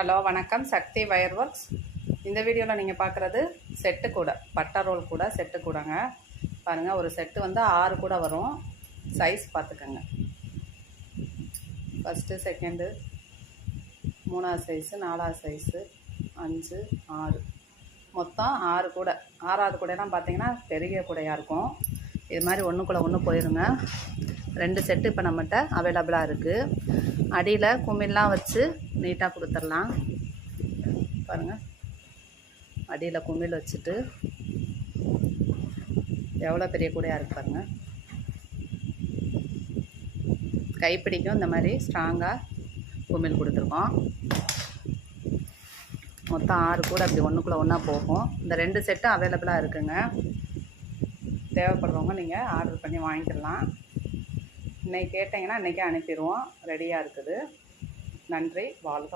Hello வணக்கம், சக்தி wire works. இந்த வீடியோவில் நீங்கள் பார்க்குறது செட்டு கூடை, பட்டை ரோல் கூட செட்டு கூடங்க. பாருங்கள், ஒரு செட்டு வந்து 6 கூட வரும். சைஸ் பார்த்துக்கோங்க. ஃபஸ்ட்டு, செகண்டு, 3ஆவது சைஸு, 4ஆவது சைஸு, 5, 6, மொத்தம் 6 கூடை. 6ஆவது கூடையெல்லாம் பார்த்தீங்கன்னா பெரிய கூடையாக இருக்கும். இது மாதிரி ஒன்றுக்குள்ளே ஒன்று போயிருங்க. 2 செட்டு இப்போ நம்மகிட்ட அவைலபிளாக இருக்குது. அடியில் குமிழ்லாம் வச்சு நீட்டாக கொடுத்துடலாம். பாருங்கள், அடியில் குமிழ் வச்சுட்டு எவ்வளோ பெரிய கூடையாக இருக்குது பாருங்கள். கைப்பிடிக்கும் இந்த மாதிரி ஸ்ட்ராங்காக குமிழ் கொடுத்துருக்கோம். மொத்தம் 6 கூட அப்படி ஒன்றுக்குள்ளே ஒன்றா போகும். இந்த 2 செட்டும் அவைலபிளாக இருக்குங்க. தேவைப்படுறவங்க நீங்கள் ஆர்டர் பண்ணி வாங்கிக்கலாம். இன்றைக்கி கேட்டிங்கன்னா இன்றைக்கே அனுப்பிடுவோம். ரெடியாக இருக்குது. நன்றி. வாழ்க.